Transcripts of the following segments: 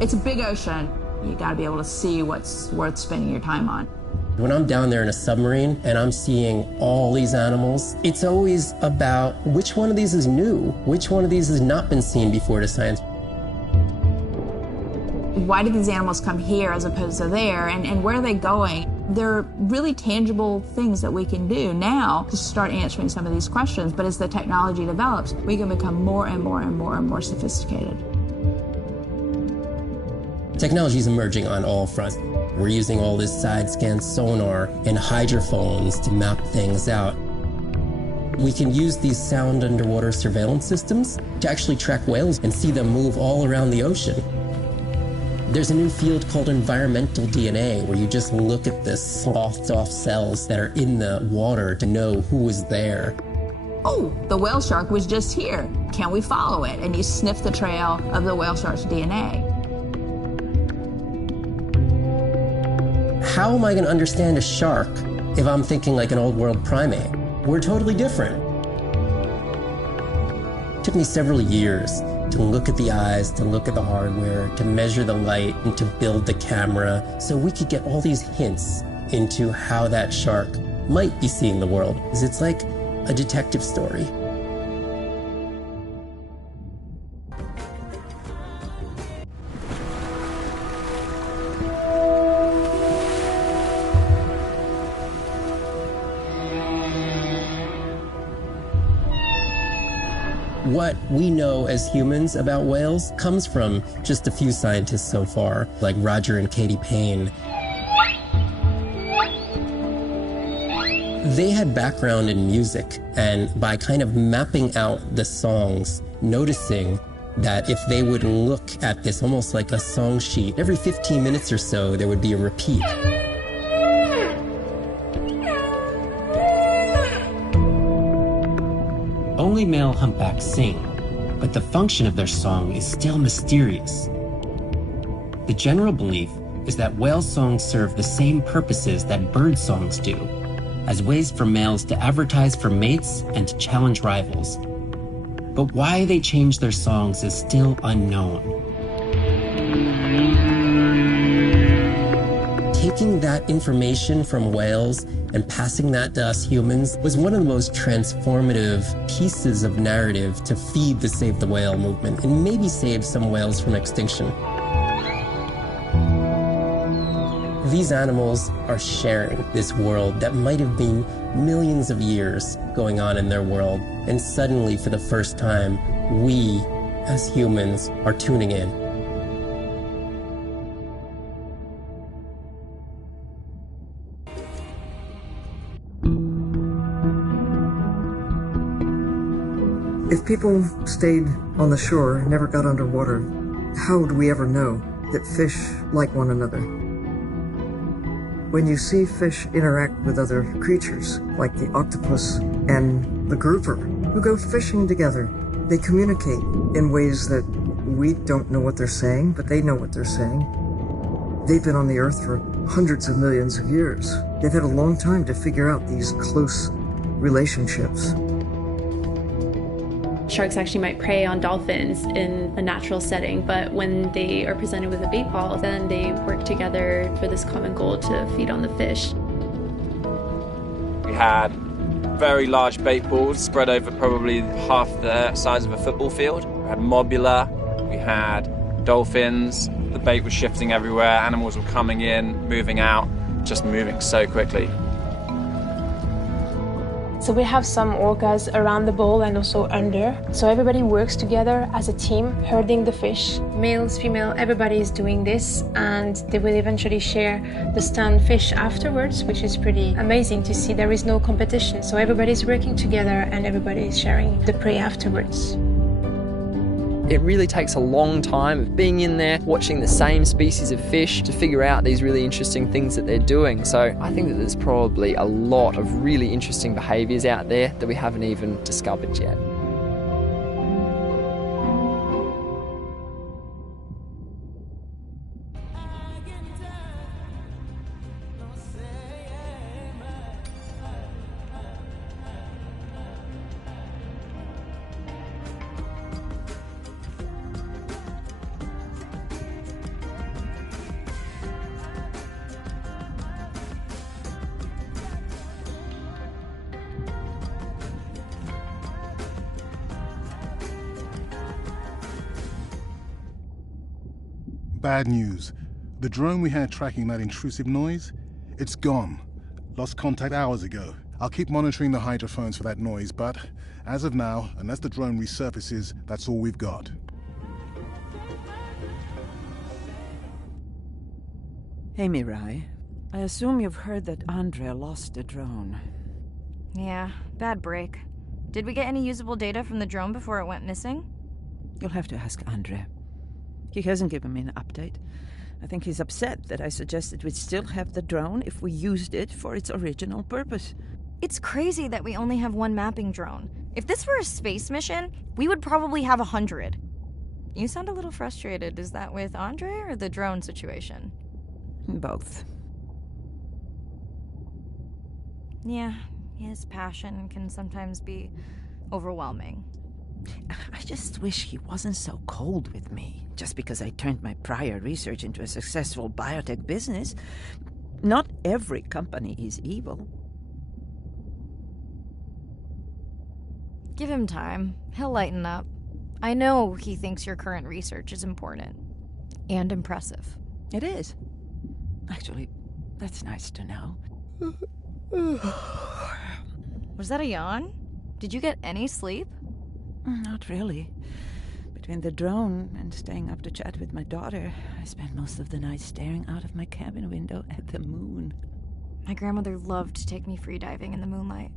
It's a big ocean. You gotta be able to see what's worth spending your time on. When I'm down there in a submarine and I'm seeing all these animals, it's always about which one of these is new, which one of these has not been seen before to science. Why did these animals come here as opposed to there, and where are they going? There are really tangible things that we can do now to start answering some of these questions, but as the technology develops, we can become more and more and more and more sophisticated. Technology is emerging on all fronts. We're using all this side-scan sonar and hydrophones to map things out. We can use these sound underwater surveillance systems to actually track whales and see them move all around the ocean. There's a new field called environmental DNA, where you just look at the sloughed off cells that are in the water to know who is there. Oh, the whale shark was just here. Can we follow it? And you sniff the trail of the whale shark's DNA. How am I going to understand a shark if I'm thinking like an old world primate? We're totally different. It took me several years to look at the eyes, to look at the hardware, to measure the light, and to build the camera so we could get all these hints into how that shark might be seeing the world. Because it's like a detective story. What we know as humans about whales comes from just a few scientists so far, like Roger and Katie Payne. They had background in music, and by kind of mapping out the songs, noticing that if they would look at this almost like a song sheet, every 15 minutes or so there would be a repeat. Only male humpbacks sing, but the function of their song is still mysterious. The general belief is that whale songs serve the same purposes that bird songs do, as ways for males to advertise for mates and to challenge rivals. But why they change their songs is still unknown. Taking that information from whales and passing that to us humans was one of the most transformative pieces of narrative to feed the Save the Whale movement and maybe save some whales from extinction. These animals are sharing this world that might have been millions of years going on in their world, and suddenly, for the first time, we, as humans, are tuning in. If people stayed on the shore, never got underwater, how would we ever know that fish like one another? When you see fish interact with other creatures, like the octopus and the grouper, who go fishing together, they communicate in ways that we don't know what they're saying, but they know what they're saying. They've been on the earth for hundreds of millions of years. They've had a long time to figure out these close relationships. Sharks actually might prey on dolphins in a natural setting, but when they are presented with a bait ball, then they work together for this common goal to feed on the fish. We had very large bait balls spread over probably half the size of a football field. We had mobula, we had dolphins, the bait was shifting everywhere, animals were coming in, moving out, just moving so quickly. So we have some orcas around the bowl and also under. So everybody works together as a team, herding the fish. Males, female, everybody is doing this, and they will eventually share the stunned fish afterwards, which is pretty amazing to see. There is no competition, so everybody's working together and everybody is sharing the prey afterwards. It really takes a long time of being in there, watching the same species of fish to figure out these really interesting things that they're doing. So I think that there's probably a lot of really interesting behaviours out there that we haven't even discovered yet. Bad news. The drone we had tracking that intrusive noise, it's gone. Lost contact hours ago. I'll keep monitoring the hydrophones for that noise, but as of now, unless the drone resurfaces, that's all we've got. Hey, Mirai. I assume you've heard that Andrea lost the drone. Yeah, bad break. Did we get any usable data from the drone before it went missing? You'll have to ask Andrea. He hasn't given me an update. I think he's upset that I suggested we'd still have the drone if we used it for its original purpose. It's crazy that we only have one mapping drone. If this were a space mission, we would probably have 100. You sound a little frustrated. Is that with Andre or the drone situation? Both. Yeah, his passion can sometimes be overwhelming. I just wish he wasn't so cold with me, just because I turned my prior research into a successful biotech business. Not every company is evil. Give him time. He'll lighten up. I know he thinks your current research is important. And impressive. It is. Actually, that's nice to know. Was that a yawn? Did you get any sleep? Not really. Between the drone and staying up to chat with my daughter, I spent most of the night staring out of my cabin window at the moon. My grandmother loved to take me freediving in the moonlight.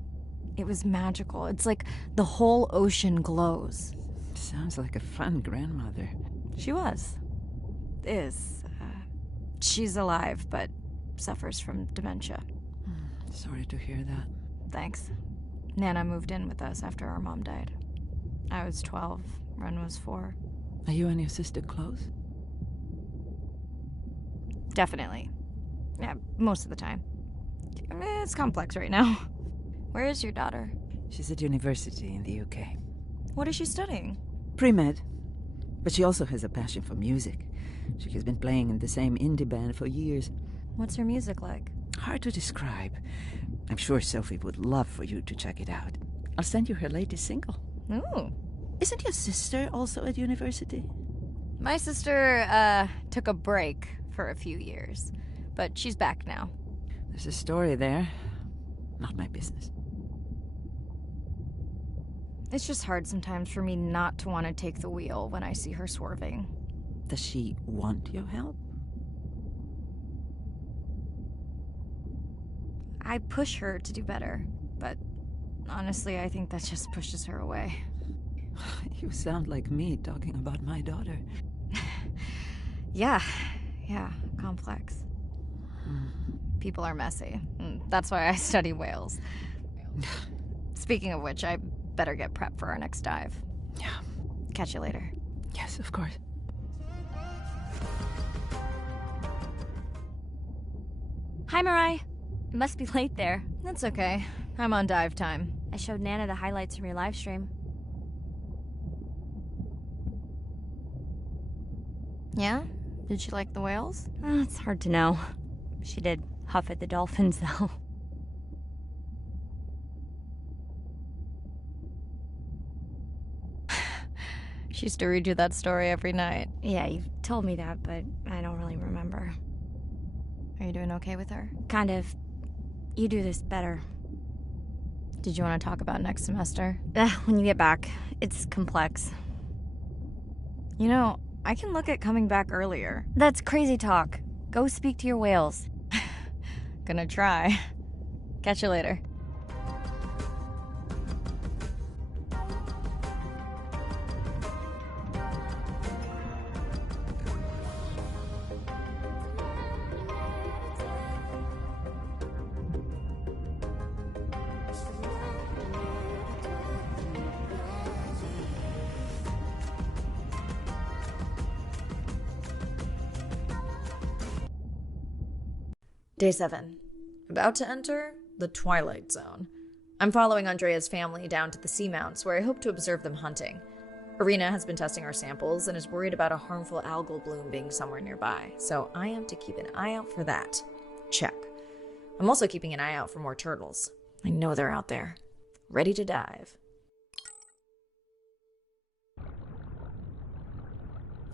It was magical. It's like the whole ocean glows. Sounds like a fun grandmother. She was. Is. She's alive, but suffers from dementia. Sorry to hear that. Thanks. Nana moved in with us after our mom died. I was 12. Ren was 4. Are you and your sister close? Definitely. Yeah, most of the time. It's complex right now. Where is your daughter? She's at university in the UK. What is she studying? Pre-med. But she also has a passion for music. She has been playing in the same indie band for years. What's her music like? Hard to describe. I'm sure Sophie would love for you to check it out. I'll send you her latest single. Ooh. Isn't your sister also at university? My sister, took a break for a few years. But she's back now. There's a story there. Not my business. It's just hard sometimes for me not to want to take the wheel when I see her swerving. Does she want your help? I push her to do better, but honestly, I think that just pushes her away. You sound like me talking about my daughter. Yeah, complex. People are messy. That's why I study whales. Speaking of which, I better get prepped for our next dive. Yeah. Catch you later. Yes, of course. Hi, Mirai. It must be late there. That's okay. I'm on dive time. I showed Nana the highlights from your live stream. Yeah? Did she like the whales? It's hard to know. She did huff at the dolphins, though. She used to read you that story every night. Yeah, you've told me that, but I don't really remember. Are you doing okay with her? Kind of. You do this better. Did you want to talk about next semester? When you get back. It's complex. You know, I can look at coming back earlier. That's crazy talk. Go speak to your whales. Gonna try. Catch you later. Day 7. About to enter the Twilight Zone. I'm following Andrea's family down to the seamounts where I hope to observe them hunting. Irina has been testing our samples and is worried about a harmful algal bloom being somewhere nearby, so I am to keep an eye out for that. Check. I'm also keeping an eye out for more turtles. I know they're out there, ready to dive.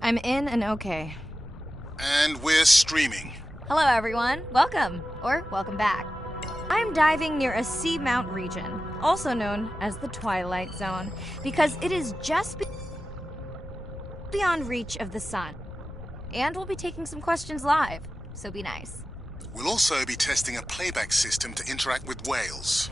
I'm in and okay. And we're streaming. Hello everyone, welcome, or welcome back. I'm diving near a seamount region, also known as the Twilight Zone, because it is just beyond reach of the sun. And we'll be taking some questions live, so be nice. We'll also be testing a playback system to interact with whales.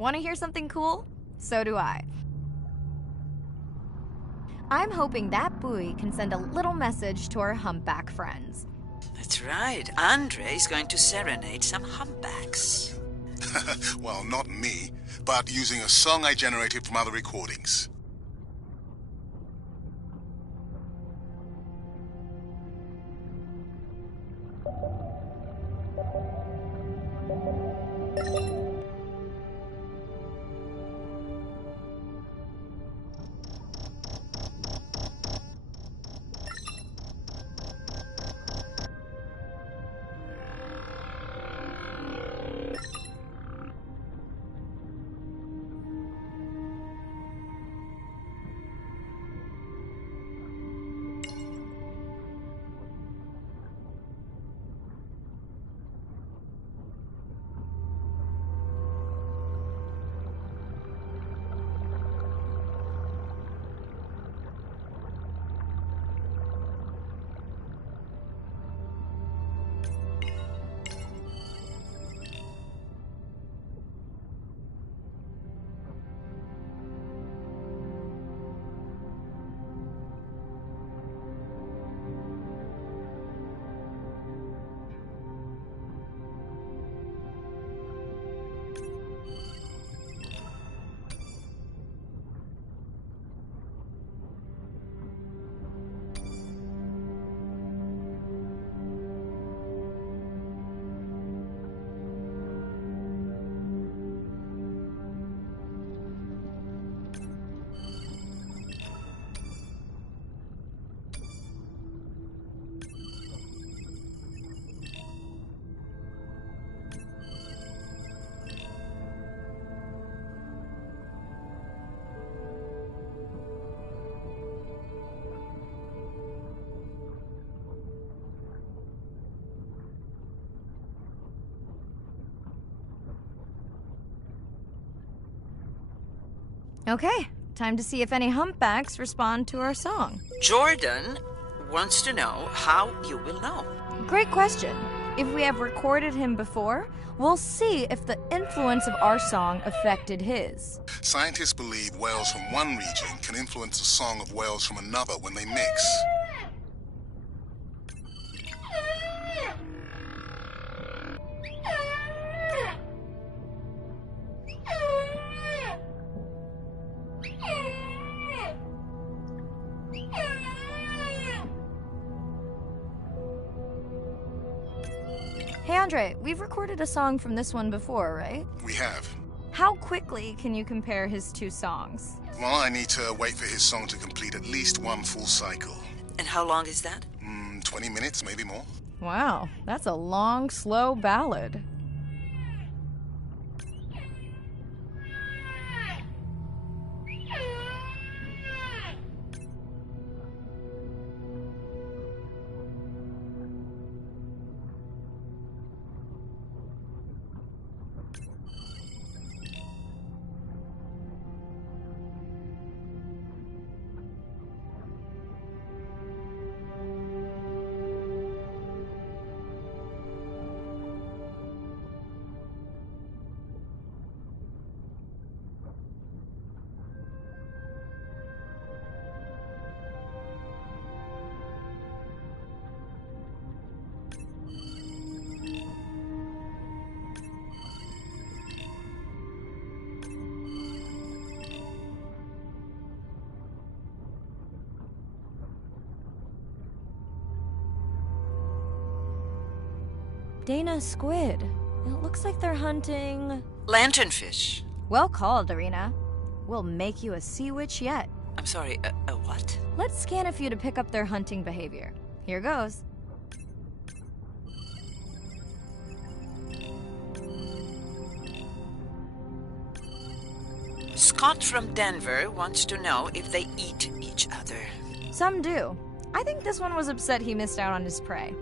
Want to hear something cool? So do I. I'm hoping that buoy can send a little message to our humpback friends. That's right. Andre is going to serenade some humpbacks. Well, not me, but using a song I generated from other recordings. Okay, time to see if any humpbacks respond to our song. Jordan wants to know how you will know. Great question. If we have recorded him before, we'll see if the influence of our song affected his. Scientists believe whales from one region can influence the song of whales from another when they mix. Hey Andre, we've recorded a song from this one before, right? We have. How quickly can you compare his two songs? Well, I need to wait for his song to complete at least one full cycle. And how long is that? 20 minutes, maybe more. Wow, that's a long, slow ballad. Dana, squid. It looks like they're hunting... Lanternfish. Well called, Arena. We'll make you a sea witch yet. I'm sorry, a what? Let's scan a few to pick up their hunting behavior. Here goes. Scott from Denver wants to know if they eat each other. Some do. I think this one was upset he missed out on his prey.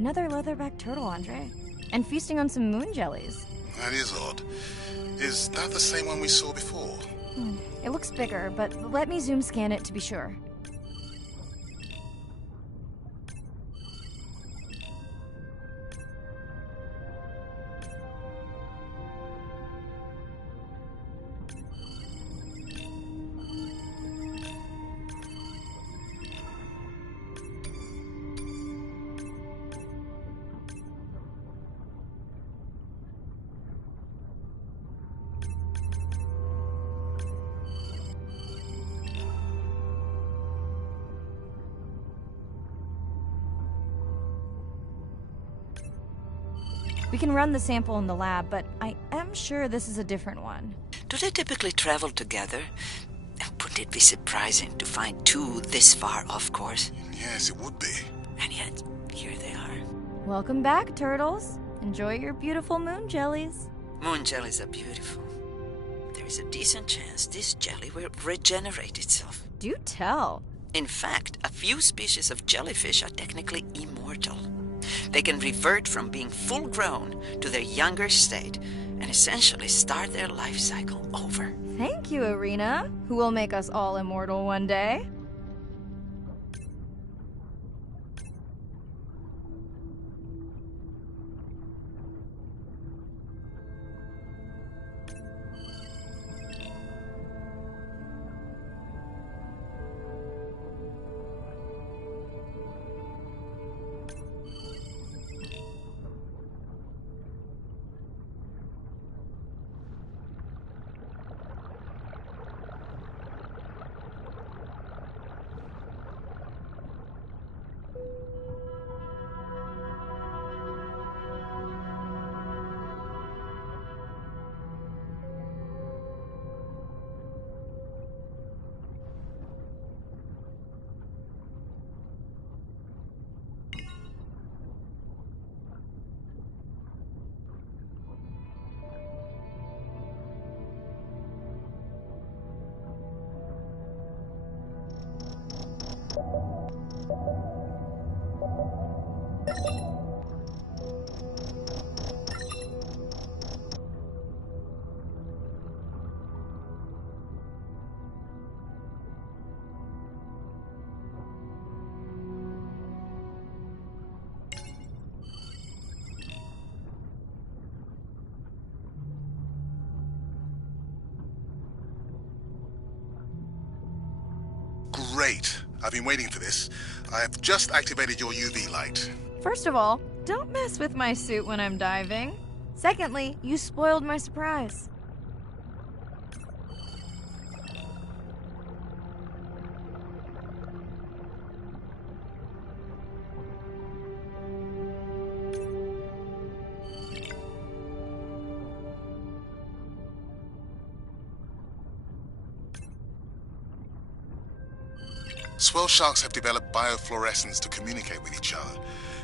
Another leatherback turtle, Andre. And feasting on some moon jellies. That is odd. Is that the same one we saw before? It looks bigger, but let me zoom scan it to be sure. We can run the sample in the lab, but I am sure this is a different one. Do they typically travel together? Wouldn't it be surprising to find two this far off course? Yes, it would be. And yet, here they are. Welcome back, turtles. Enjoy your beautiful moon jellies. Moon jellies are beautiful. There is a decent chance this jelly will regenerate itself. Do tell. In fact, a few species of jellyfish are technically immortal. They can revert from being full-grown to their younger state and essentially start their life cycle over. Thank you, Irina, who will make us all immortal one day. Great. I've been waiting for this. I have just activated your UV light. First of all, don't mess with my suit when I'm diving. Secondly, you spoiled my surprise. Swell sharks have developed biofluorescence to communicate with each other.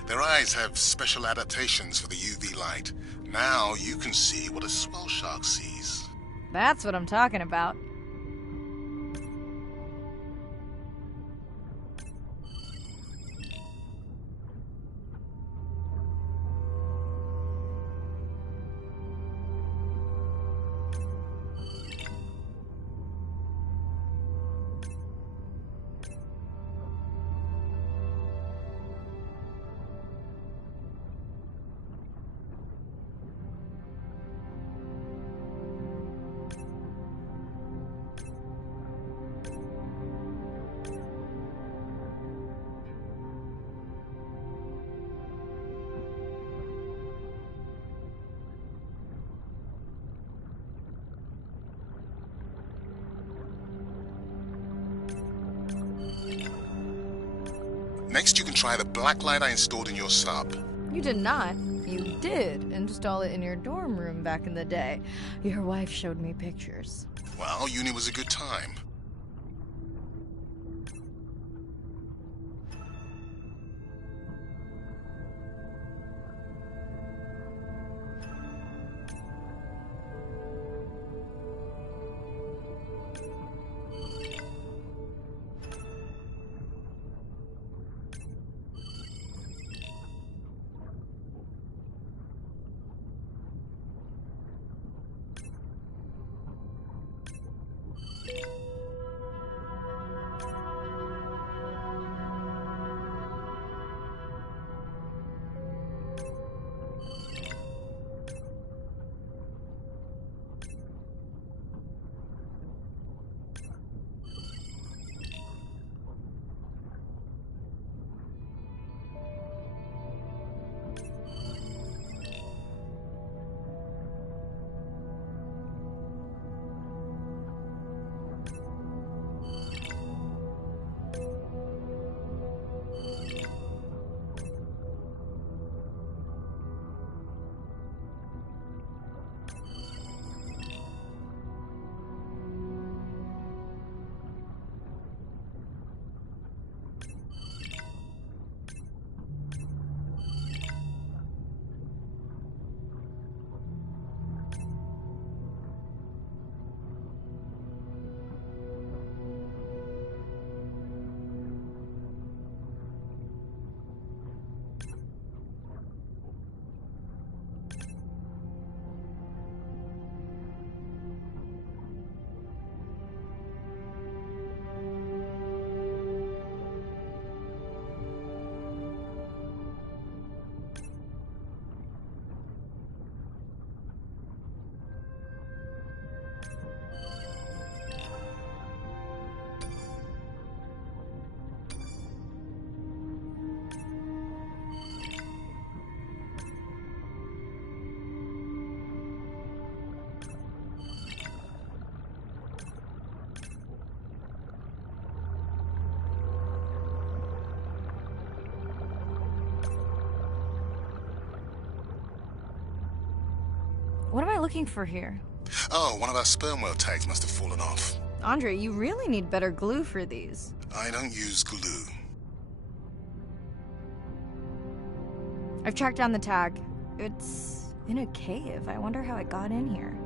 Their eyes have special adaptations for the UV light. Now you can see what a swell shark sees. That's what I'm talking about. Next, you can try the black light I installed in your sub. You did not. You did install it in your dorm room back in the day. Your wife showed me pictures. Well, uni was a good time. looking for here? Oh, one of our sperm whale tags must have fallen off. Andre, you really need better glue for these. I don't use glue. I've tracked down the tag. It's in a cave. I wonder how it got in here.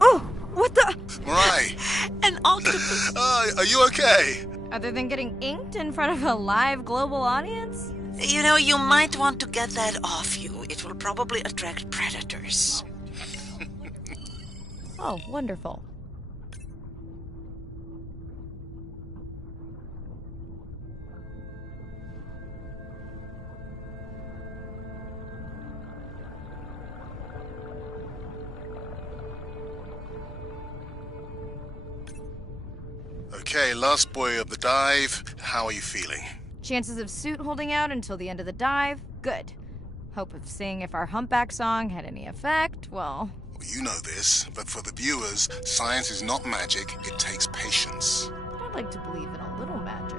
Oh! What the? Mirai! An octopus! Are you okay? Other than getting inked in front of a live global audience? You know, you might want to get that off you. It will probably attract predators. Oh, wonderful. Okay, last buoy of the dive. How are you feeling? Chances of suit holding out until the end of the dive? Good. Hope of seeing if our humpback song had any effect? Well, you know this, but for the viewers, science is not magic, it takes patience. I'd like to believe in a little magic.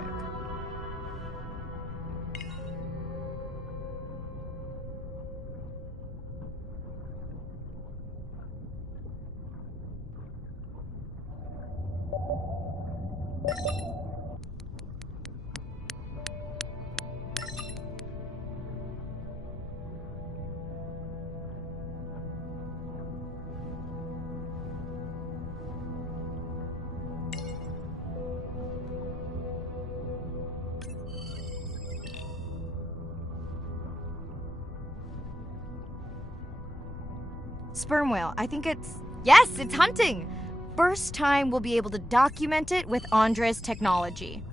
Sperm whale. I think it's... Yes, it's hunting! First time we'll be able to document it with Andre's technology.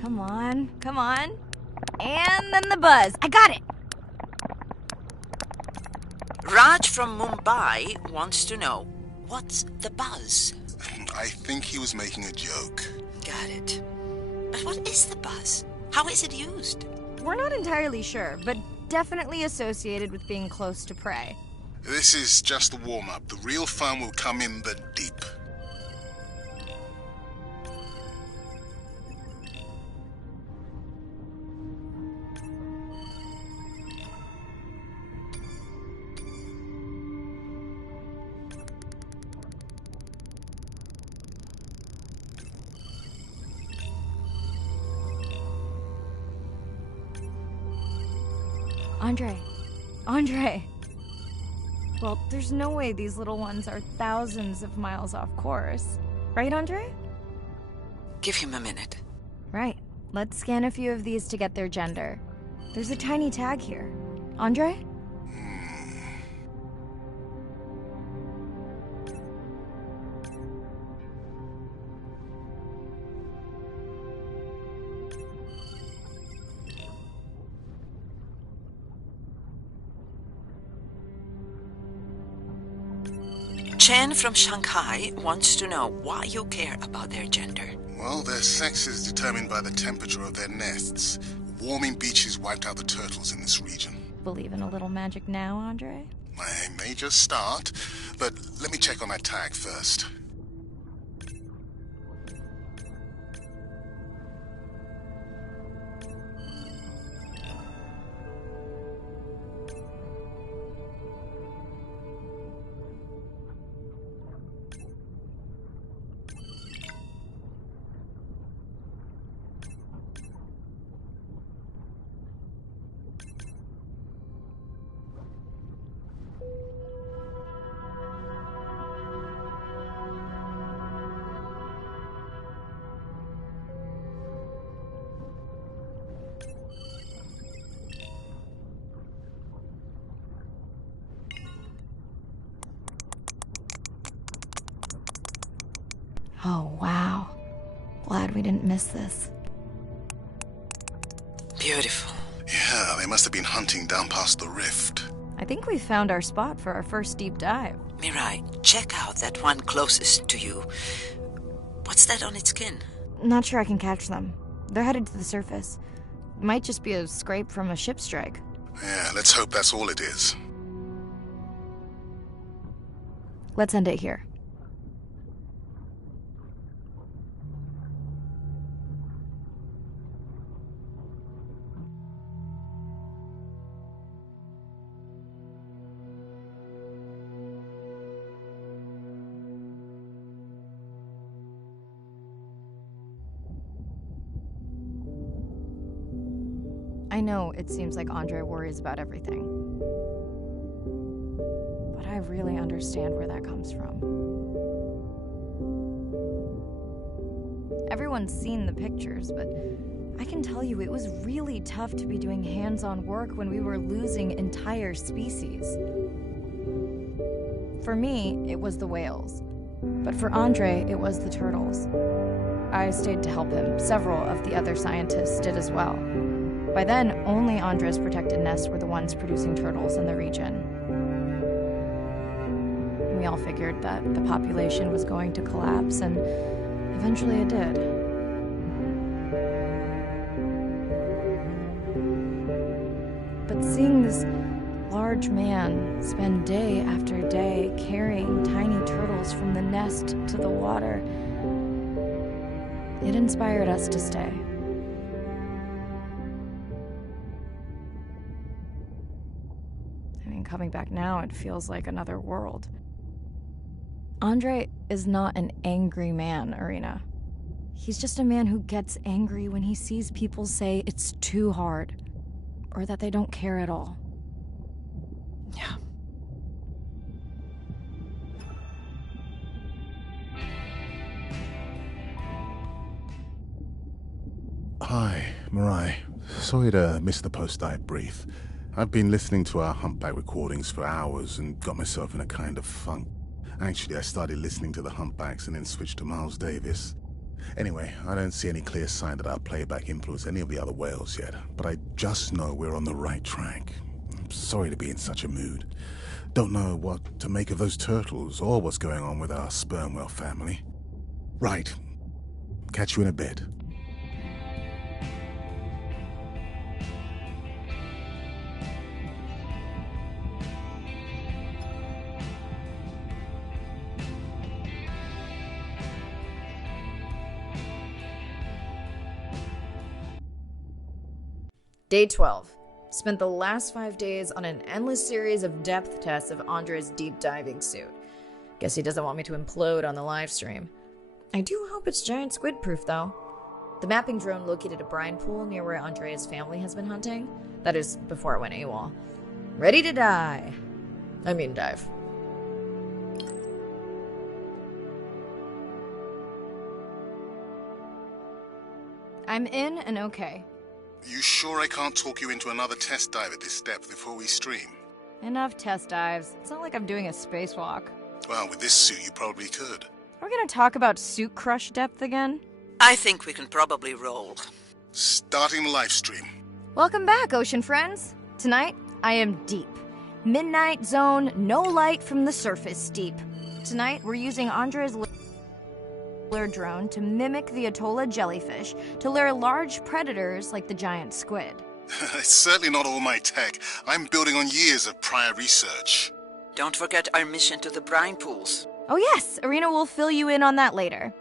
Come on, come on. And then the buzz. I got it! Raj from Mumbai wants to know, what's the buzz? I think he was making a joke. Got it. But what is the buzz? How is it used? We're not entirely sure, but definitely associated with being close to prey. This is just the warm-up. The real fun will come in the deep. Andre. Well, there's no way these little ones are thousands of miles off course. Right, Andre? Give him a minute. Right. Let's scan a few of these to get their gender. There's a tiny tag here. Andre? Chen from Shanghai wants to know why you care about their gender. Well, their sex is determined by the temperature of their nests. Warming beaches wiped out the turtles in this region. Believe in a little magic now, Andre? I may just start, but let me check on that tag first. Oh, wow. Glad we didn't miss this. Beautiful. Yeah, they must have been hunting down past the rift. I think we found our spot for our first deep dive. Mirai, check out that one closest to you. What's that on its skin? Not sure I can catch them. They're headed to the surface. Might just be a scrape from a ship strike. Yeah, let's hope that's all it is. Let's end it here. I know it seems like Andre worries about everything, but I really understand where that comes from. Everyone's seen the pictures, but I can tell you it was really tough to be doing hands-on work when we were losing entire species. For me, it was the whales, but for Andre, it was the turtles. I stayed to help him. Several of the other scientists did as well. By then, only Andre's protected nests were the ones producing turtles in the region. We all figured that the population was going to collapse, and eventually it did. But seeing this large man spend day after day carrying tiny turtles from the nest to the water, it inspired us to stay. Coming back now, it feels like another world. Andre is not an angry man, Irina. He's just a man who gets angry when he sees people say it's too hard, or that they don't care at all. Yeah. Hi, Mirai. Sorry to miss the post-dive brief. I've been listening to our humpback recordings for hours and got myself in a kind of funk. Actually, I started listening to the humpbacks and then switched to Miles Davis. Anyway, I don't see any clear sign that our playback influenced any of the other whales yet, but I just know we're on the right track. I'm sorry to be in such a mood. Don't know what to make of those turtles or what's going on with our sperm whale family. Right. Catch you in a bit. Day 12. Spent the last 5 days on an endless series of depth tests of Andre's deep diving suit. Guess he doesn't want me to implode on the live stream. I do hope it's giant squid proof, though. The mapping drone located a brine pool near where Andrea's family has been hunting. That is, before it went AWOL. Ready to dive. I'm in and okay. You sure I can't talk you into another test dive at this depth before we stream? Enough test dives. It's not like I'm doing a spacewalk. Well, with this suit you probably could. Are we gonna talk about suit crush depth again? I think we can probably roll. Starting the live stream. Welcome back, ocean friends. Tonight, I am deep. Midnight zone, no light from the surface deep. Tonight, we're using Andre's lure drone to mimic the Atolla jellyfish to lure large predators like the giant squid. It's certainly not all my tech. I'm building on years of prior research. Don't forget our mission to the brine pools. Oh yes, Irina will fill you in on that later.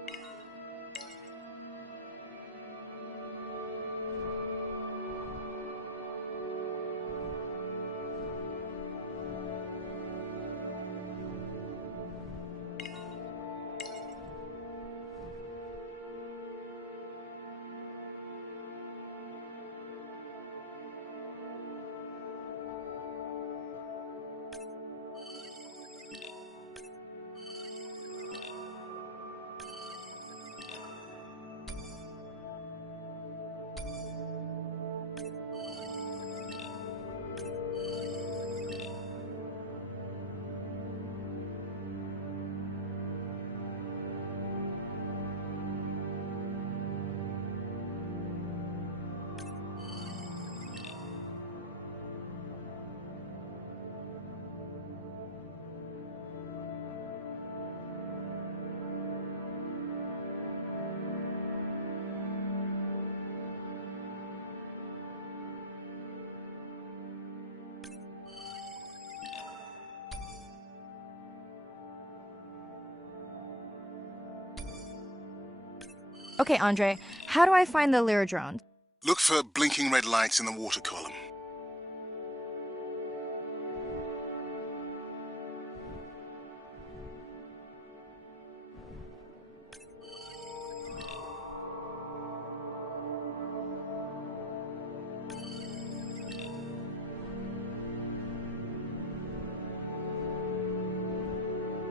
Okay, Andre, how do I find the lure drones? Look for blinking red lights in the water column.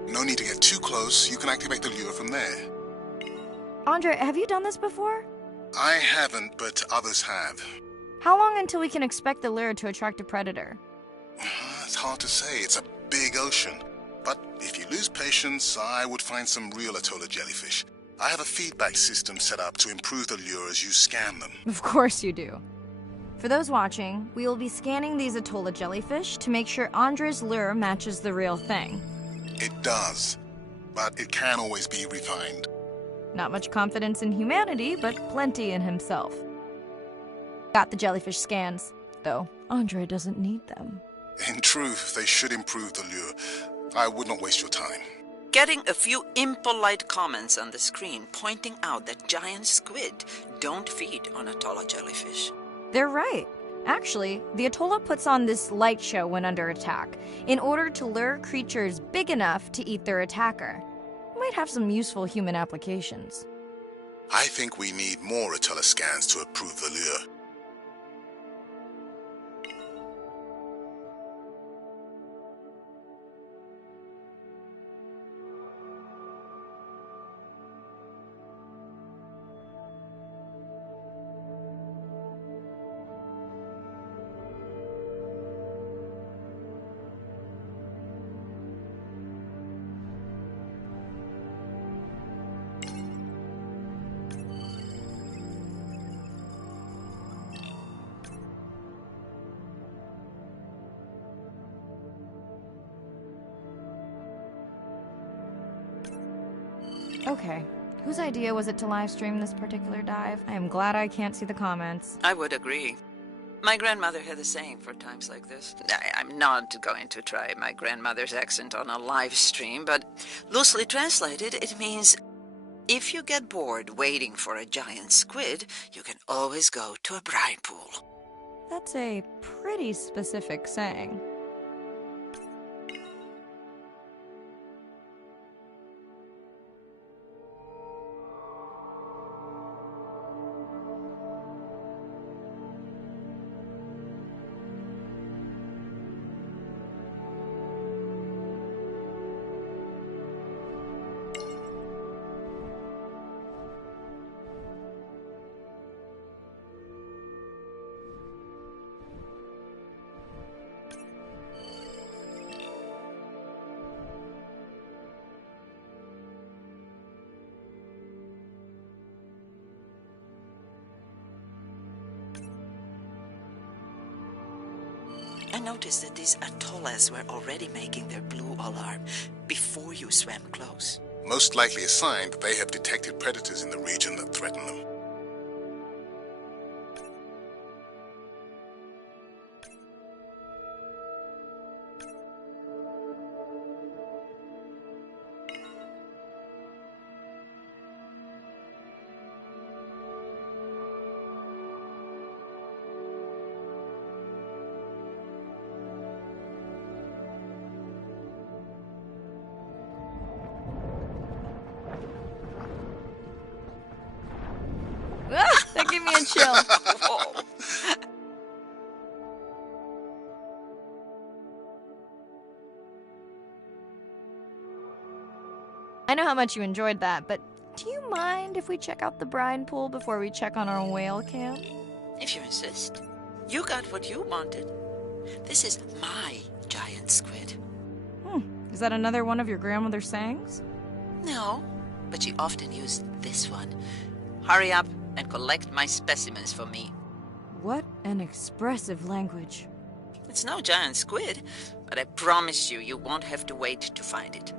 No need to get too close. You can activate the lure from there. Andre, have you done this before? I haven't, but others have. How long until we can expect the lure to attract a predator? It's hard to say. It's a big ocean. But if you lose patience, I would find some real Atolla jellyfish. I have a feedback system set up to improve the lure as you scan them. Of course you do. For those watching, we will be scanning these Atolla jellyfish to make sure Andre's lure matches the real thing. It does, but it can always be refined. Not much confidence in humanity, but plenty in himself. Got the jellyfish scans, though Andre doesn't need them. In truth, they should improve the lure. I would not waste your time. Getting a few impolite comments on the screen pointing out that giant squid don't feed on Atolla jellyfish. They're right. Actually, the Atolla puts on this light show when under attack, in order to lure creatures big enough to eat their attacker. Might have some useful human applications. I think we need more Atolla scans to approve the lure. Okay, whose idea was it to live stream this particular dive? I am glad I can't see the comments. I would agree. My grandmother had a saying for times like this. I'm not going to try my grandmother's accent on a live stream, but loosely translated, it means if you get bored waiting for a giant squid, you can always go to a brine pool. That's a pretty specific saying. I noticed that these atollas were already making their blue alarm before you swam close. Most likely a sign that they have detected predators in the region that threaten them. That gave me a chill. I know how much you enjoyed that, but do you mind if we check out the brine pool before we check on our whale cam? If you insist. You got what you wanted. This is my giant squid. Is that another one of your grandmother's sayings? No, but she often used this one. Hurry up and collect my specimens for me. What an expressive language. It's no giant squid, but I promise you, you won't have to wait to find it.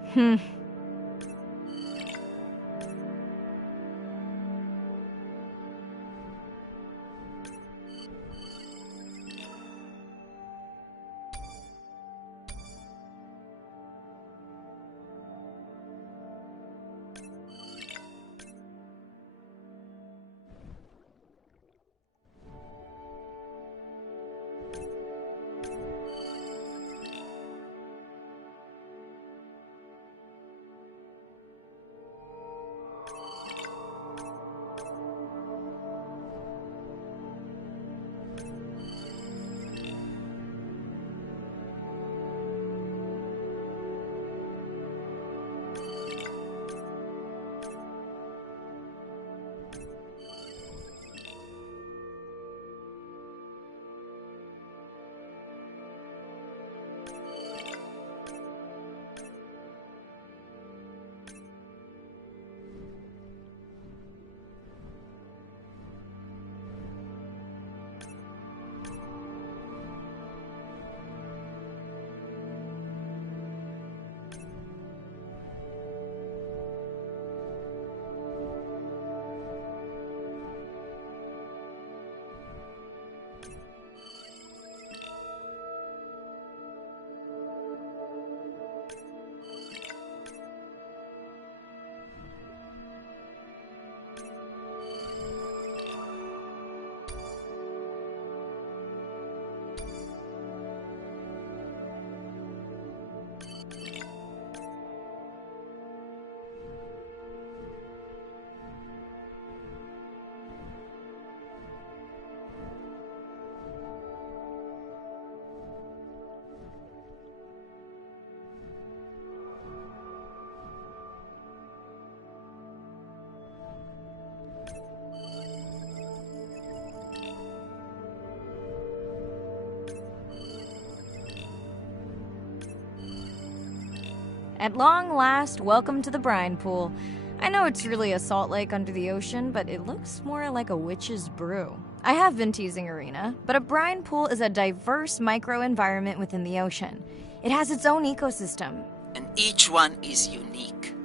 At long last, welcome to the brine pool. I know it's really a salt lake under the ocean, but it looks more like a witch's brew. I have been teasing Arena, but a brine pool is a diverse microenvironment within the ocean. It has its own ecosystem. And each one is unique.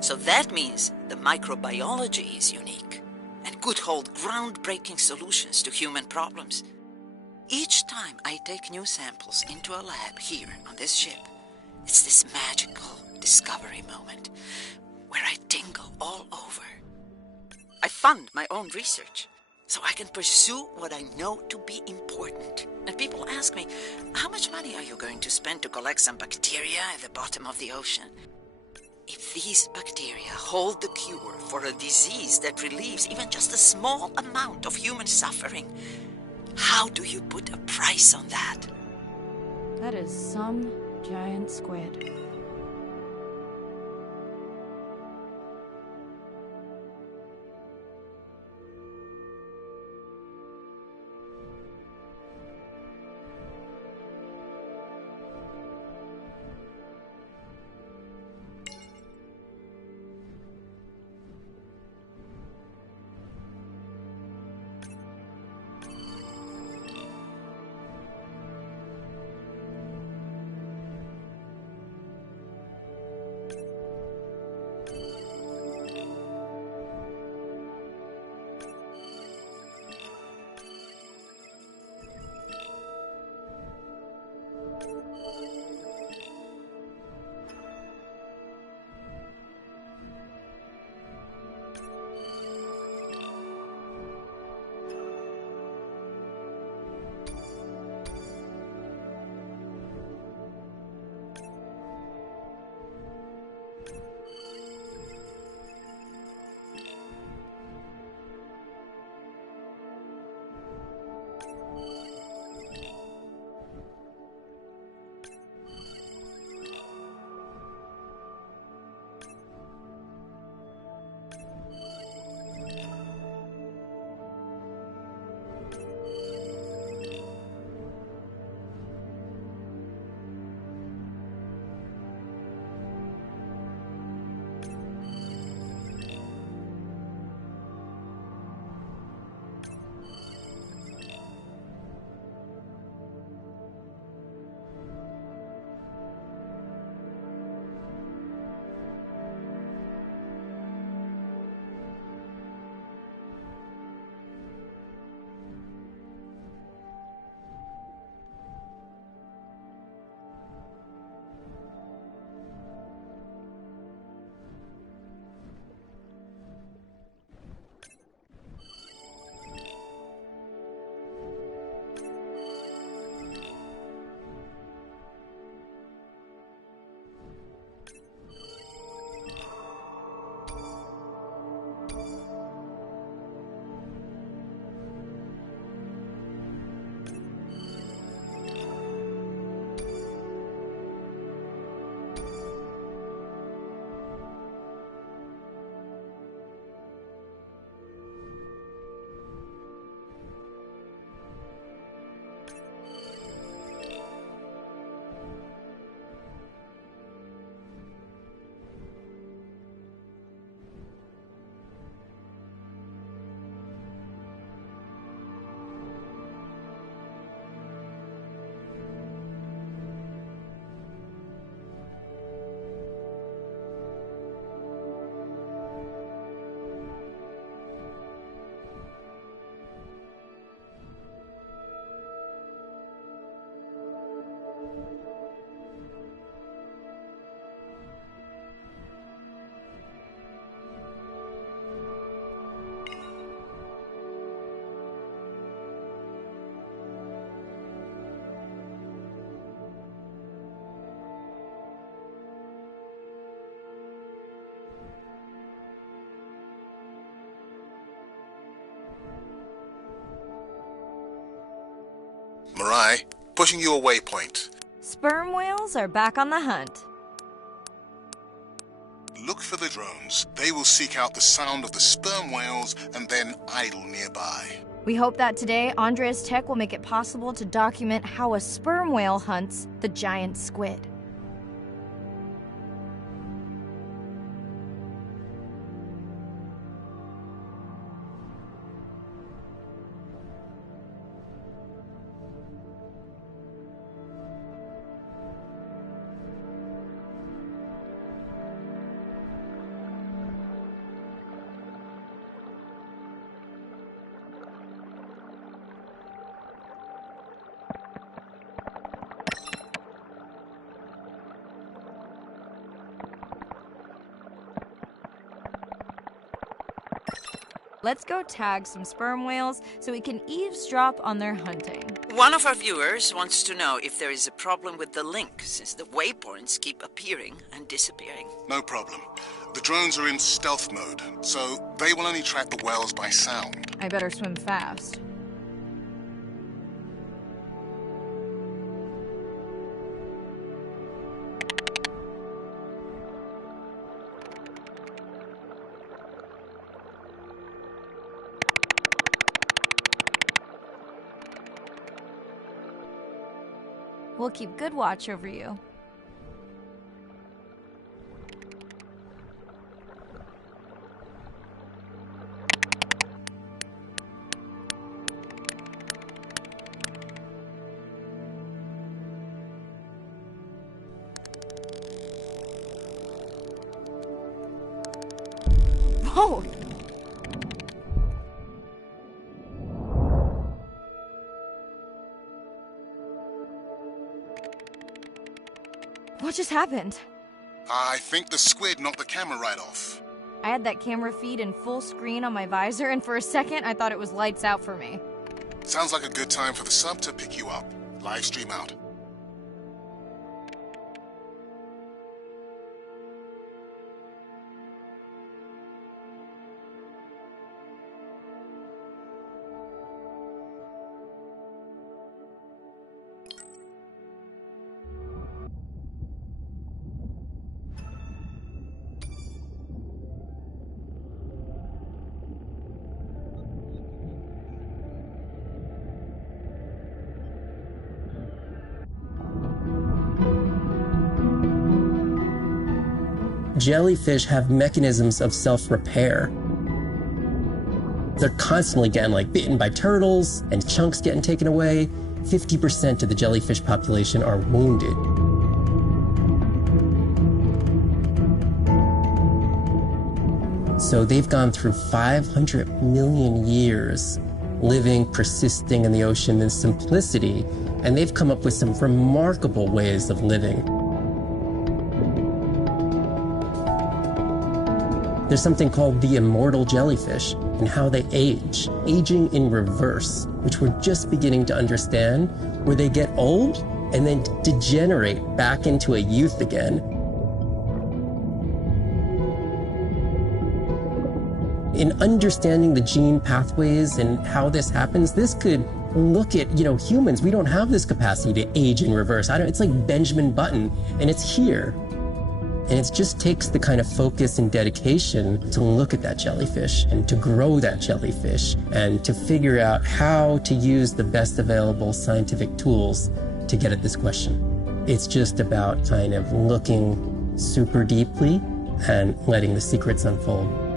So that means the microbiology is unique and could hold groundbreaking solutions to human problems. Each time I take new samples into a lab here on this ship, it's this magical discovery moment where I tingle all over. I fund my own research so I can pursue what I know to be important. And people ask me, how much money are you going to spend to collect some bacteria at the bottom of the ocean? If these bacteria hold the cure for a disease that relieves even just a small amount of human suffering, how do you put a price on that? That is some giant squid. Mirai, pushing you a waypoint. Sperm whales are back on the hunt. Look for the drones. They will seek out the sound of the sperm whales and then idle nearby. We hope that today, Andrea's tech will make it possible to document how a sperm whale hunts the giant squid. Let's go tag some sperm whales so we can eavesdrop on their hunting. One of our viewers wants to know if there is a problem with the link, since the waypoints keep appearing and disappearing. No problem. The drones are in stealth mode, so they will only track the whales by sound. I better swim fast. We'll keep good watch over you. Whoa! What just happened? I think the squid knocked the camera right off. I had that camera feed in full screen on my visor, and for a second I thought it was lights out for me. Sounds like a good time for the sub to pick you up. Live stream out. Jellyfish have mechanisms of self-repair. They're constantly getting bitten by turtles and chunks getting taken away. 50% of the jellyfish population are wounded. So they've gone through 500 million years living, persisting in the ocean in simplicity, and they've come up with some remarkable ways of living. There's something called the immortal jellyfish and how they age, aging in reverse, which we're just beginning to understand, where they get old and then degenerate back into a youth again. In understanding the gene pathways and how this happens, this could look at, humans. We don't have this capacity to age in reverse. It's like Benjamin Button, and it's here. And it just takes the kind of focus and dedication to look at that jellyfish and to grow that jellyfish and to figure out how to use the best available scientific tools to get at this question. It's just about kind of looking super deeply and letting the secrets unfold.